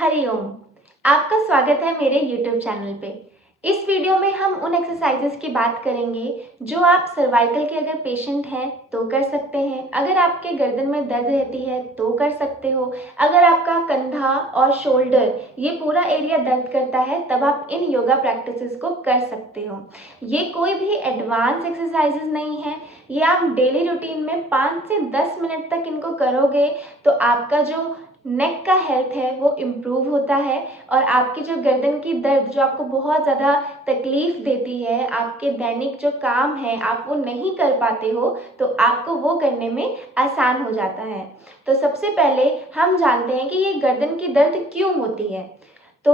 हरिओम। आपका स्वागत है मेरे YouTube चैनल पे। इस वीडियो में हम उन एक्सरसाइजेस की बात करेंगे जो आप सर्वाइकल के अगर पेशेंट हैं तो कर सकते हैं, अगर आपके गर्दन में दर्द रहती है तो कर सकते हो, अगर आपका कंधा और शोल्डर ये पूरा एरिया दर्द करता है तब आप इन योगा प्रैक्टिसेस को कर सकते हो। ये कोई भी एडवांस एक्सरसाइजेस नहीं है, ये आप डेली रूटीन में 5 से 10 मिनट तक इनको करोगे तो आपका जो नेक का हेल्थ है वो इम्प्रूव होता है और आपकी जो गर्दन की दर्द जो आपको बहुत ज़्यादा तकलीफ देती है, आपके दैनिक जो काम है आप वो नहीं कर पाते हो तो आपको वो करने में आसान हो जाता है। तो सबसे पहले हम जानते हैं कि ये गर्दन की दर्द क्यों होती है। तो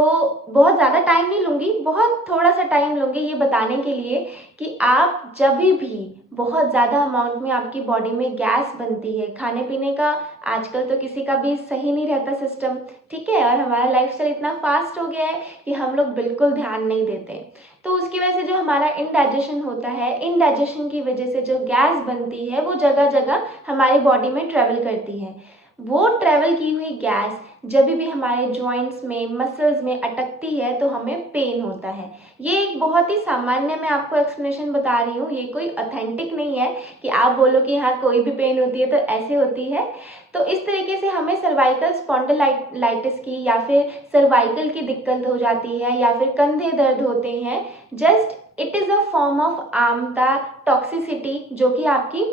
बहुत ज़्यादा टाइम नहीं लूँगी, बहुत थोड़ा सा टाइम लूँगी ये बताने के लिए कि आप जब भी बहुत ज़्यादा अमाउंट में आपकी बॉडी में गैस बनती है, खाने पीने का आजकल तो किसी का भी सही नहीं रहता सिस्टम, ठीक है, और हमारा लाइफस्टाइल इतना फास्ट हो गया है कि हम लोग बिल्कुल ध्यान नहीं देते। तो उसकी वजह से जो हमारा इनडाइजेशन होता है, इनडाइजेशन की वजह से जो गैस बनती है वो जगह जगह हमारी बॉडी में ट्रेवल करती है। वो ट्रेवल की हुई गैस जब भी हमारे जॉइंट्स में, मसल्स में अटकती है तो हमें पेन होता है। ये एक बहुत ही सामान्य मैं आपको एक्सप्लेनेशन बता रही हूँ, ये कोई ऑथेंटिक नहीं है कि आप बोलो कि हाँ कोई भी पेन होती है तो ऐसे होती है। तो इस तरीके से हमें सर्वाइकल स्पॉन्डिलाइटिस की या फिर सर्वाइकल की दिक्कत हो जाती है या फिर कंधे दर्द होते हैं। Just it is a form of आमदा टॉक्सिसिटी जो कि आपकी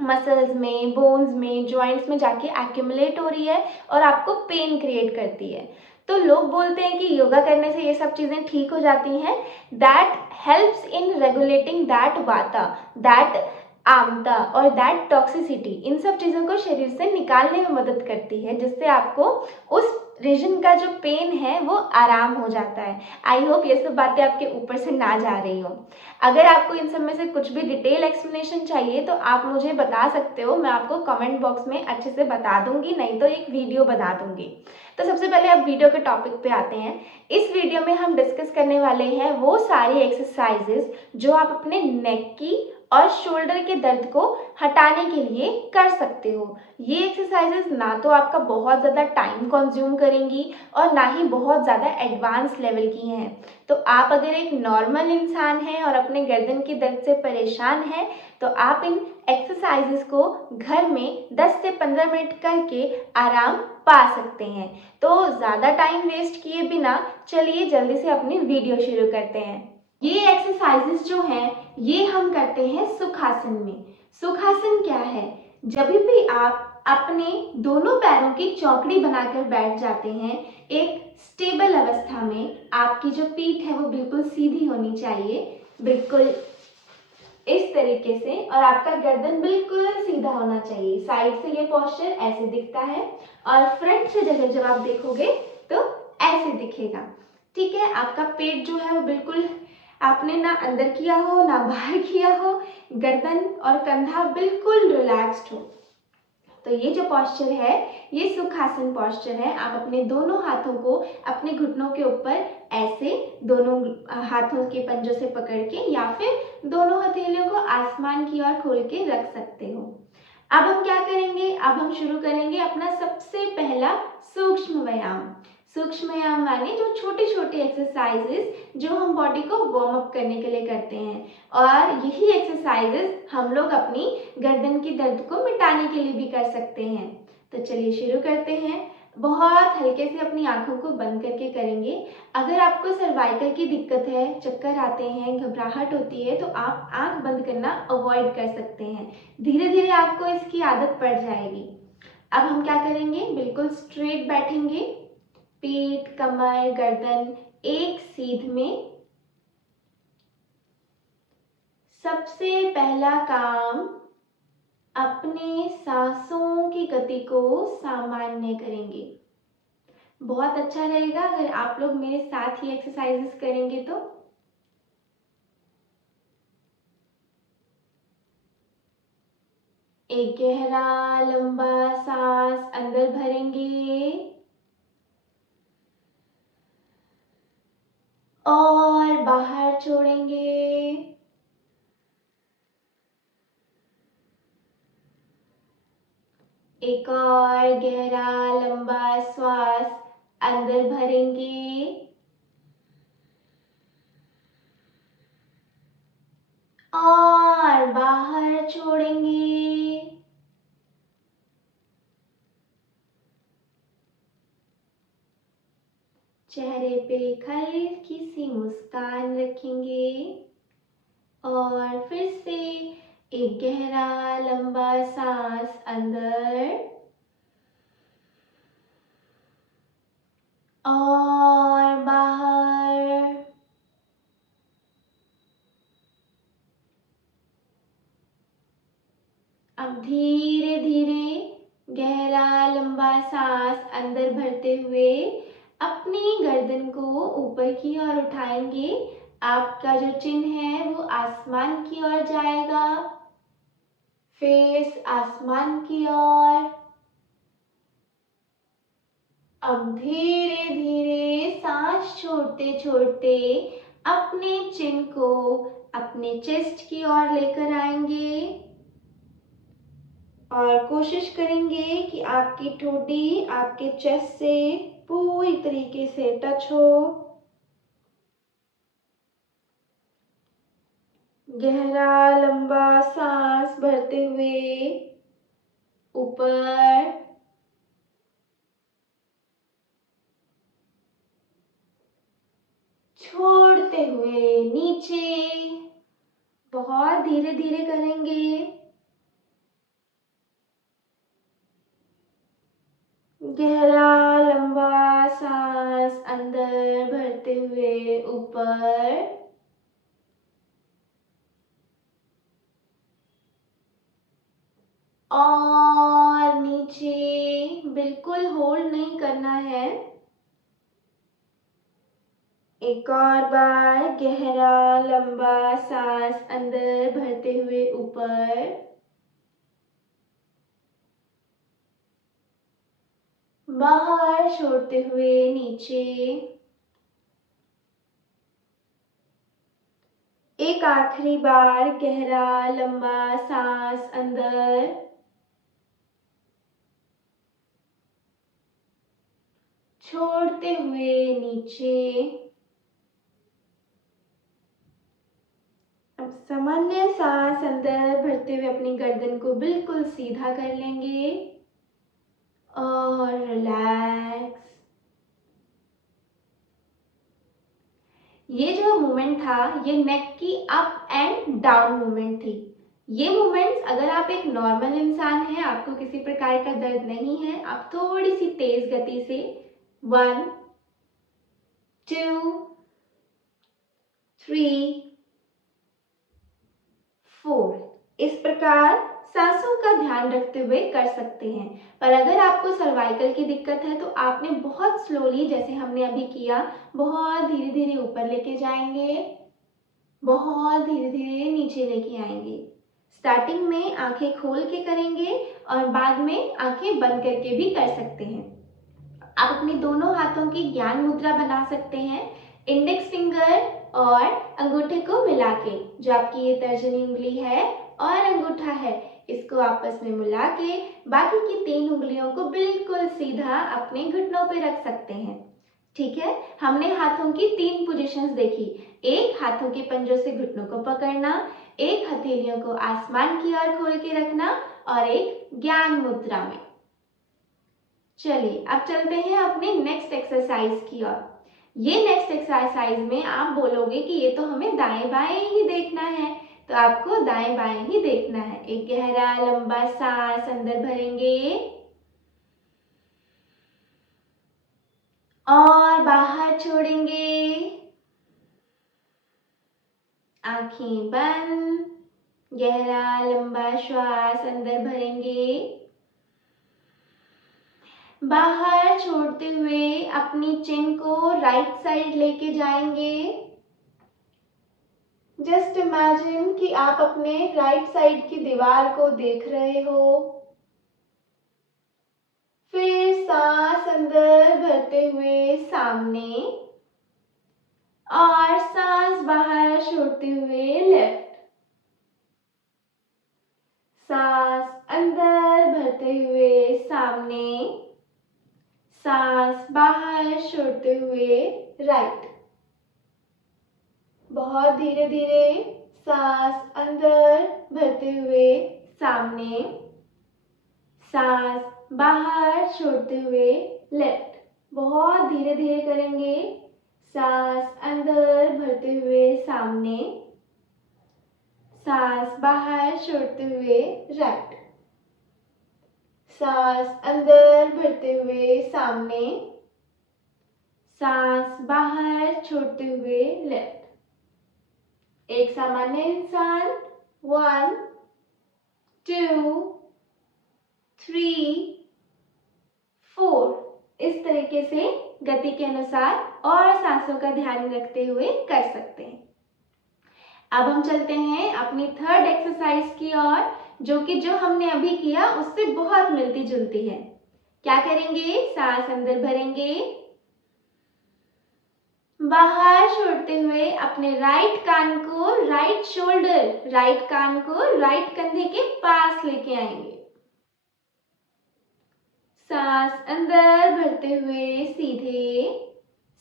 मसल्स में, बोन्स में, जॉइंट्स में जाके एक्यूमुलेट हो रही है और आपको पेन क्रिएट करती है। तो लोग बोलते हैं कि योगा करने से ये सब चीज़ें ठीक हो जाती हैं। That helps in regulating that वाता, दैट आमता और दैट टॉक्सिसिटी, इन सब चीज़ों को शरीर से निकालने में मदद करती है जिससे आपको उस रीजन का जो पेन है वो आराम हो जाता है। आई होप ये सब बातें आपके ऊपर से ना जा रही हो। अगर आपको इन सब में से कुछ भी डिटेल एक्सप्लेनेशन चाहिए तो आप मुझे बता सकते हो, मैं आपको कमेंट बॉक्स में अच्छे से बता दूंगी, नहीं तो एक वीडियो बना दूंगी। तो सबसे पहले अब वीडियो के टॉपिक पे आते हैं। इस वीडियो में हम डिस्कस करने वाले हैं वो सारी एक्सरसाइजेस जो आप अपने नेक की और शोल्डर के दर्द को हटाने के लिए कर सकते हो। ये एक्सरसाइजेस ना तो आपका बहुत ज़्यादा टाइम कंज्यूम करेंगी और ना ही बहुत ज़्यादा एडवांस लेवल की हैं। तो आप अगर एक नॉर्मल इंसान हैं और अपने गर्दन की दर्द से परेशान हैं तो आप इन एक्सरसाइजेस को घर में 10 से 15 मिनट करके आराम पा सकते हैं। तो ज़्यादा टाइम वेस्ट किए बिना चलिए जल्दी से अपनी वीडियो शुरू करते हैं। ये एक्सरसाइजेस जो हैं ये हम करते हैं सुखासन में। सुखासन क्या है? जब भी आप अपने दोनों पैरों की चौकड़ी बनाकर बैठ जाते हैं एक स्टेबल अवस्था में, आपकी जो पीठ है वो बिल्कुल सीधी होनी चाहिए, बिल्कुल इस तरीके से, और आपका गर्दन बिल्कुल सीधा होना चाहिए। साइड से ये पोस्चर ऐसे दिखता है और फ्रंट से जब आप देखोगे तो ऐसे दिखेगा, ठीक है। आपका पेट जो है वो बिल्कुल आपने ना अंदर किया हो ना बाहर किया हो, गर्दन और कंधा बिल्कुल रिलैक्स्ड हो। तो ये जो पोस्चर है ये सुखासन पोस्चर है। आप अपने दोनों हाथों को अपने घुटनों के ऊपर ऐसे दोनों हाथों के पंजों से पकड़ के या फिर दोनों हथेलियों को आसमान की ओर खोल के रख सकते हो। अब हम क्या करेंगे? अब हम शुरू करेंगे अपना सबसे पहला सूक्ष्म व्यायाम। सूक्ष्म व्यायाम माने जो छोटे छोटे एक्सरसाइजेस जो हम बॉडी को वार्म अप करने के लिए करते हैं, और यही एक्सरसाइजेस हम लोग अपनी गर्दन की दर्द को मिटाने के लिए भी कर सकते हैं। तो चलिए शुरू करते हैं। बहुत हल्के से अपनी आंखों को बंद करके करेंगे। अगर आपको सर्वाइकल की दिक्कत है, चक्कर आते हैं, घबराहट होती है तो आप आंख बंद करना अवॉइड कर सकते हैं। धीरे धीरे आपको इसकी आदत पड़ जाएगी। अब हम क्या करेंगे? बिल्कुल स्ट्रेट बैठेंगे, पीठ, कमर, गर्दन एक सीध में। सबसे पहला काम, अपने सांसों की गति को सामान्य करेंगे। बहुत अच्छा रहेगा अगर आप लोग मेरे साथ ही एक्सरसाइजेस करेंगे तो। एक गहरा लंबा सांस अंदर भरेंगे और बाहर छोड़ेंगे। एक और गहरा लंबा श्वास अंदर भरेंगे और बाहर छोड़ेंगे। चेहरे पे एक हल्की सी मुस्कान रखेंगे और फिर से एक गहरा लंबा सांस अंदर और बाहर। अब धीरे धीरे गहरा लंबा सांस अंदर भरते हुए अपनी गर्दन को ऊपर की ओर उठाएंगे। आपका जो चिन्ह है वो आसमान की ओर जाएगा, फेस आसमान की ओर। अब धीरे धीरे सांस छोड़ते छोड़ते अपने चिन्ह को अपने चेस्ट की ओर लेकर आएंगे और कोशिश करेंगे कि आपकी ठोड़ी आपके चेस्ट से पूरी तरीके से टच हो। गहरा लंबा सांस भरते हुए ऊपर छोड़ते हुए नीचे। बहुत धीरे धीरे करेंगे। गहरा लंबा सांस अंदर भरते हुए ऊपर और नीचे। बिल्कुल होल्ड नहीं करना है। एक और बार गहरा लंबा सांस अंदर भरते हुए ऊपर बाहर छोड़ते हुए नीचे। एक आखिरी बार गहरा लंबा सांस अंदर छोड़ते हुए नीचे। अब सामान्य सांस अंदर भरते हुए अपनी गर्दन को बिल्कुल सीधा कर लेंगे और रिलैक्स। ये जो मूवमेंट था ये नेक की अप एंड डाउन मूवमेंट थी। ये मूवमेंट्स अगर आप एक नॉर्मल इंसान हैं, आपको किसी प्रकार का दर्द नहीं है, आप थोड़ी सी तेज गति से 1 2 3 4 इस प्रकार सांसों का ध्यान रखते हुए कर सकते हैं। पर अगर आपको सर्वाइकल की दिक्कत है तो आपने बहुत स्लोली, जैसे हमने अभी किया, बहुत धीरे धीरे ऊपर लेके जाएंगे, बहुत धीरे धीरे नीचे लेके आएंगे। स्टार्टिंग में आंखें खोल के करेंगे और बाद में आंखें बंद करके भी कर सकते हैं। आप अपने दोनों हाथों की ज्ञान मुद्रा बना सकते हैं। इंडेक्स फिंगर और अंगूठे को मिला के, जो आपकी ये तर्जनी उंगली है और अंगूठा है, इसको आपस में मिला के बाकी की 3 उंगलियों को बिल्कुल सीधा अपने घुटनों पे रख सकते हैं। ठीक है, हमने हाथों की 3 पोजीशंस देखी। एक, हाथों के पंजों से घुटनों को पकड़ना, एक, हथेलियों को आसमान की ओर खोल के रखना और एक ज्ञान मुद्रा में। चलिए अब चलते हैं अपने नेक्स्ट एक्सरसाइज की ओर। ये नेक्स्ट एक्सरसाइज में आप बोलोगे कि ये तो हमें दाएं बाएं ही देखना है, तो आपको दाएं बाएं ही देखना है। एक गहरा लंबा सांस अंदर भरेंगे और बाहर छोड़ेंगे। आंखें बंद, गहरा लंबा श्वास अंदर भरेंगे, बाहर छोड़ते हुए अपनी चिन को राइट साइड लेके जाएंगे। जस्ट इमेजिन कि आप अपने राइट साइड की दीवार को देख रहे हो। फिर सांस अंदर भरते हुए सामने और सांस बाहर छोड़ते हुए लेफ्ट। सांस अंदर भरते हुए सामने, सांस बाहर छोड़ते हुए राइट। बहुत धीरे धीरे सांस अंदर भरते हुए सामने, सांस बाहर छोड़ते हुए लेफ्ट। बहुत धीरे धीरे करेंगे। सांस अंदर भरते हुए सामने, सांस बाहर छोड़ते हुए राइट। सांस अंदर भरते हुए सामने, सांस बाहर छोड़ते हुए लेफ्ट। एक सामान्य इंसान 1 2 3 4 इस तरीके से गति के अनुसार और सांसों का ध्यान रखते हुए कर सकते हैं। अब हम चलते हैं अपनी थर्ड एक्सरसाइज की ओर, जो हमने अभी किया उससे बहुत मिलती जुलती है। क्या करेंगे? सांस अंदर भरेंगे, बाहर छोड़ते हुए अपने राइट कान को राइट शोल्डर, राइट कान को राइट कंधे के पास लेके आएंगे। सांस अंदर भरते हुए सीधे,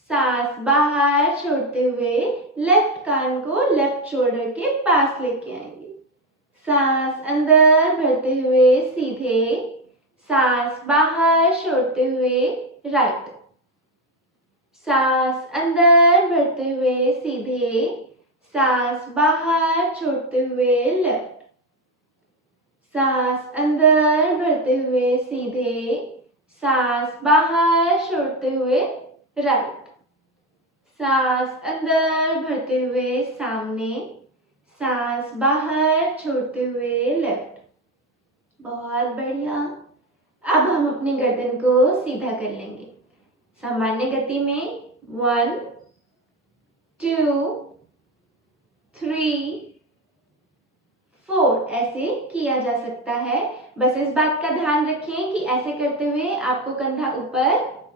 सांस बाहर छोड़ते हुए लेफ्ट कान को लेफ्ट शोल्डर के पास लेके आएंगे। सांस अंदर भरते हुए सीधे, सांस बाहर छोड़ते हुए राइट। सांस अंदर भरते हुए सीधे, सांस बाहर छोड़ते हुए लेफ्ट। सांस अंदर भरते हुए सीधे, सांस बाहर छोड़ते हुए राइट। सांस अंदर भरते हुए सामने, सांस बाहर छोड़ते हुए लेफ्ट। बहुत बढ़िया। अब हम अपनी गर्दन को सीधा कर लेंगे सामान्य गति में। 1 2 3 4 ऐसे किया जा सकता है। बस इस बात का ध्यान रखें कि ऐसे करते हुए आपको कंधा ऊपर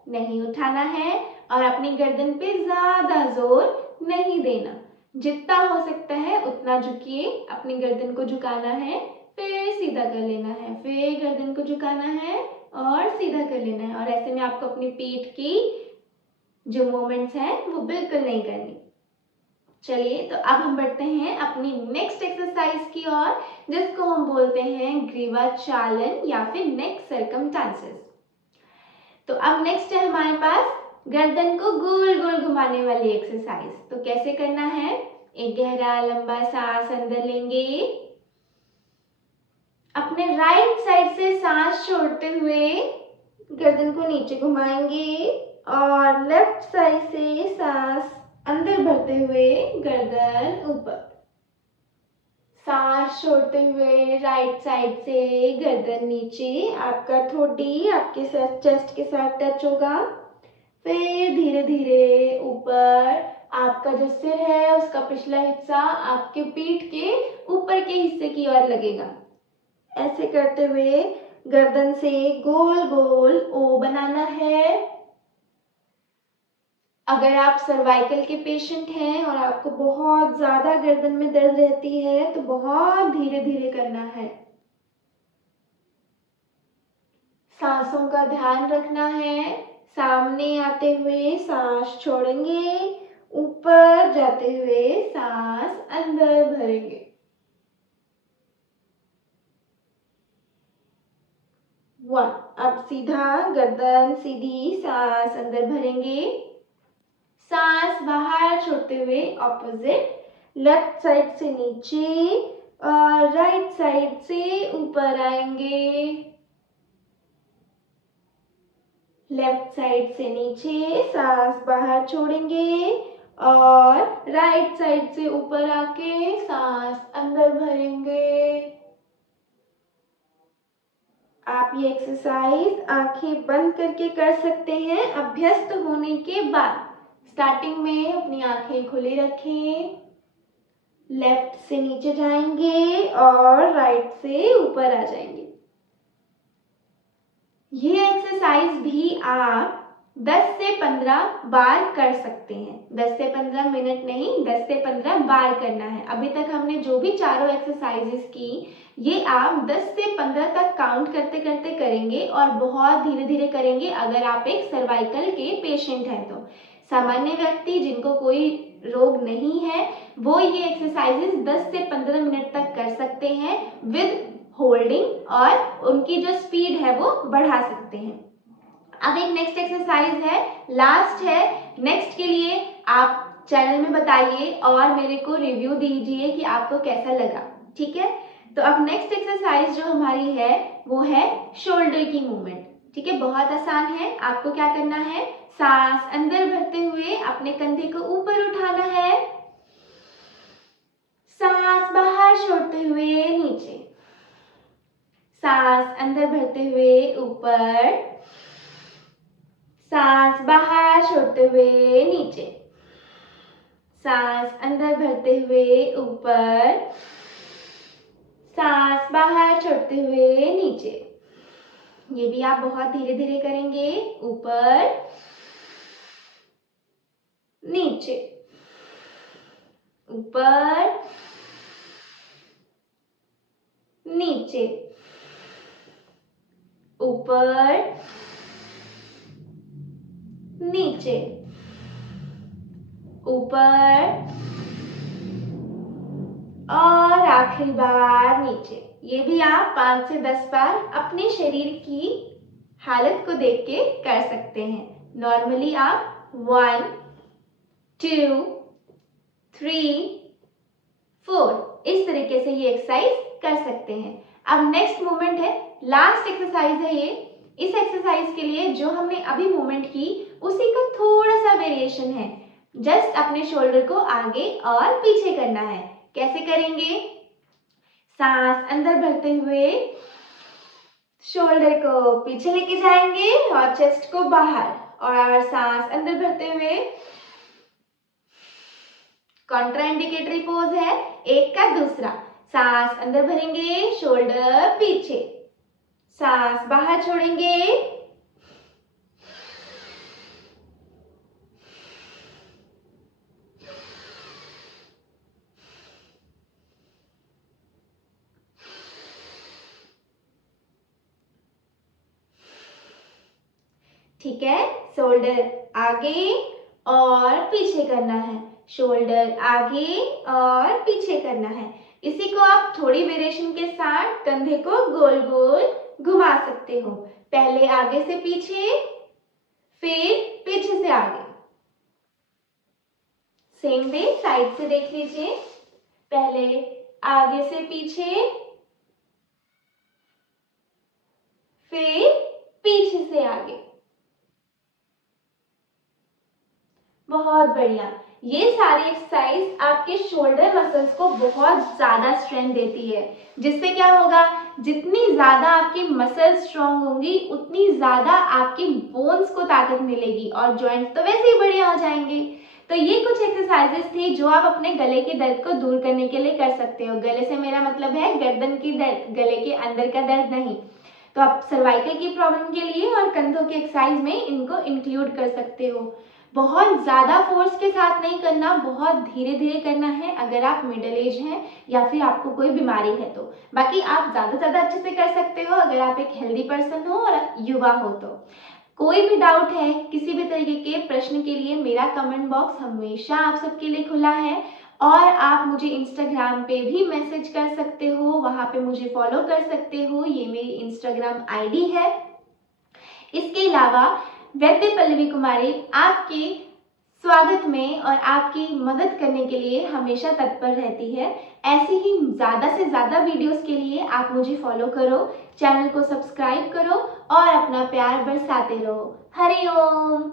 नहीं उठाना है और अपनी गर्दन पे ज्यादा जोर नहीं देना। जितना हो सकता है उतना झुकिए, अपनी गर्दन को झुकाना है, फिर सीधा कर लेना है, फिर गर्दन को झुकाना है और सीधा कर लेना है। और ऐसे में आपको अपनी पीठ की जो मूवमेंट्स हैं वो बिल्कुल नहीं करनी। चलिए, तो अब हम बढ़ते हैं अपनी नेक्स्ट एक्सरसाइज की ओर, जिसको हम बोलते हैं ग्रीवा चालन या फिर नेक सर्कमस्टांसेस। तो अब नेक्स्ट है हमारे पास गर्दन को गोल गोल घुमाने वाली एक्सरसाइज। तो कैसे करना है? एक गहरा लंबा सांस अंदर लेंगे, अपने राइट साइड से सांस छोड़ते हुए गर्दन को नीचे घुमाएंगे और लेफ्ट साइड से सांस अंदर भरते हुए गर्दन ऊपर। सांस छोड़ते हुए राइट साइड से गर्दन नीचे, आपका ठोडी आपके चेस्ट के साथ टच होगा। फिर धीरे धीरे ऊपर, आपका जो सिर है उसका पिछला हिस्सा आपके पीठ के ऊपर के हिस्से की ओर लगेगा। ऐसे करते हुए गर्दन से गोल गोल ओ बनाना है। अगर आप सर्वाइकल के पेशेंट हैं और आपको बहुत ज्यादा गर्दन में दर्द रहती है तो बहुत धीरे धीरे करना है। सांसों का ध्यान रखना है। सामने आते हुए सांस छोड़ेंगे, ऊपर जाते हुए सांस अंदर भरेंगे। 1। अब सीधा गर्दन सीधी, सांस अंदर भरेंगे, सांस बाहर छोड़ते हुए ऑपोजिट, लेफ्ट साइड से नीचे और राइट साइड से ऊपर आएंगे। लेफ्ट साइड से नीचे, सांस बाहर छोड़ेंगे और राइट साइड से ऊपर आके सांस अंदर भरेंगे। आप ये एक्सरसाइज आंखें बंद करके कर सकते हैं अभ्यस्त होने के बाद। स्टार्टिंग में अपनी आंखें खुली रखें, लेफ्ट से नीचे जाएंगे और राइट से ऊपर आ जाएंगे। ये एक्सरसाइज भी आप 10 से 15 बार कर सकते हैं। 10 से 15 मिनट नहीं, 10 से 15 बार करना है। अभी तक हमने जो भी चारों एक्सरसाइजेस की, ये आप 10 से 15 तक काउंट करते करते करेंगे और बहुत धीरे धीरे करेंगे अगर आप एक सर्वाइकल के पेशेंट हैं तो। सामान्य व्यक्ति जिनको कोई रोग नहीं है वो ये एक्सरसाइजेस 10 से 15 मिनट तक कर सकते हैं विद होल्डिंग, और उनकी जो स्पीड है वो बढ़ा सकते हैं। अब एक नेक्स्ट एक्सरसाइज है, लास्ट है। नेक्स्ट के लिए आप चैनल में बताइए और मेरे को रिव्यू दीजिए कि आपको कैसा लगा, ठीक है। तो अब नेक्स्ट एक्सरसाइज जो हमारी है वो है शोल्डर की मूवमेंट, ठीक है। बहुत आसान है। आपको क्या करना है, सांस अंदर भरते हुए अपने कंधे को ऊपर उठाना है, सांस बाहर छोड़ते हुए नीचे, सांस अंदर भरते हुए ऊपर, सांस बाहर छोड़ते हुए नीचे, सांस अंदर भरते हुए ऊपर, सांस बाहर छोड़ते हुए नीचे। ये भी आप बहुत धीरे धीरे करेंगे, ऊपर नीचे, ऊपर नीचे, ऊपर नीचे, ऊपर और आखिरी बार नीचे। ये भी आप 5 से 10 बार अपने शरीर की हालत को देख के कर सकते हैं। नॉर्मली आप 1 2 3 4 इस तरीके से ये एक्सरसाइज कर सकते हैं। अब नेक्स्ट मूवमेंट है, लास्ट एक्सरसाइज है ये। इस एक्सरसाइज के लिए जो हमने अभी मूवमेंट की उसी का थोड़ा सा वेरिएशन है। जस्ट अपने शोल्डर को आगे और पीछे करना है। कैसे करेंगे, सांस अंदर भरते हुए शोल्डर को पीछे लेके जाएंगे और चेस्ट को बाहर, और सांस अंदर भरते हुए, कॉन्ट्राइंडिकेटरी पोज है एक का दूसरा, सांस अंदर भरेंगे, शोल्डर पीछे, सांस बाहर छोड़ेंगे, ठीक है। शोल्डर आगे और पीछे करना है, शोल्डर आगे और पीछे करना है। इसी को आप थोड़ी वेरिएशन के साथ कंधे को गोल गोल घुमा सकते हो। पहले आगे से पीछे, फिर पीछे से आगे। सेम वे साइड से देख लीजिए, पहले आगे से पीछे, फिर पीछे से आगे। बहुत बढ़िया। ये सारी एक्सरसाइज आपके शोल्डर मसल्स को बहुत ज्यादा स्ट्रेंथ देती है, जिससे क्या होगा, जितनी ज्यादा आपकी मसल्स स्ट्रांग होंगी उतनी ज्यादा आपकी बोन्स को ताकत मिलेगी और जॉइंट्स तो वैसे ही बढ़िया हो जाएंगे। तो ये कुछ एक्सरसाइजेस थी जो आप अपने गले के दर्द को दूर करने के लिए कर सकते हो। गले से मेरा मतलब है गर्दन की दर्द, गले के अंदर का दर्द नहीं। तो आप सर्वाइकल की प्रॉब्लम के लिए और कंधों के एक्सरसाइज में इनको इंक्लूड कर सकते हो। बहुत ज़्यादा फोर्स के साथ नहीं करना, बहुत धीरे धीरे करना है अगर आप मिडिल एज हैं या फिर आपको कोई बीमारी है तो। बाकी आप ज़्यादा से ज़्यादा अच्छे से कर सकते हो अगर आप एक हेल्दी पर्सन हो और युवा हो तो। कोई भी डाउट है, किसी भी तरीके के प्रश्न के लिए मेरा कमेंट बॉक्स हमेशा आप सबके लिए खुला है, और आप मुझे इंस्टाग्राम पे भी मैसेज कर सकते हो, वहाँ पे मुझे फॉलो कर सकते हो, ये मेरी इंस्टाग्राम आईडी है। इसके अलावा वैद्य पल्लवी कुमारी आपके स्वागत में और आपकी मदद करने के लिए हमेशा तत्पर रहती है। ऐसी ही ज़्यादा से ज़्यादा वीडियोस के लिए आप मुझे फॉलो करो, चैनल को सब्सक्राइब करो और अपना प्यार बरसाते रहो। हरि ओम।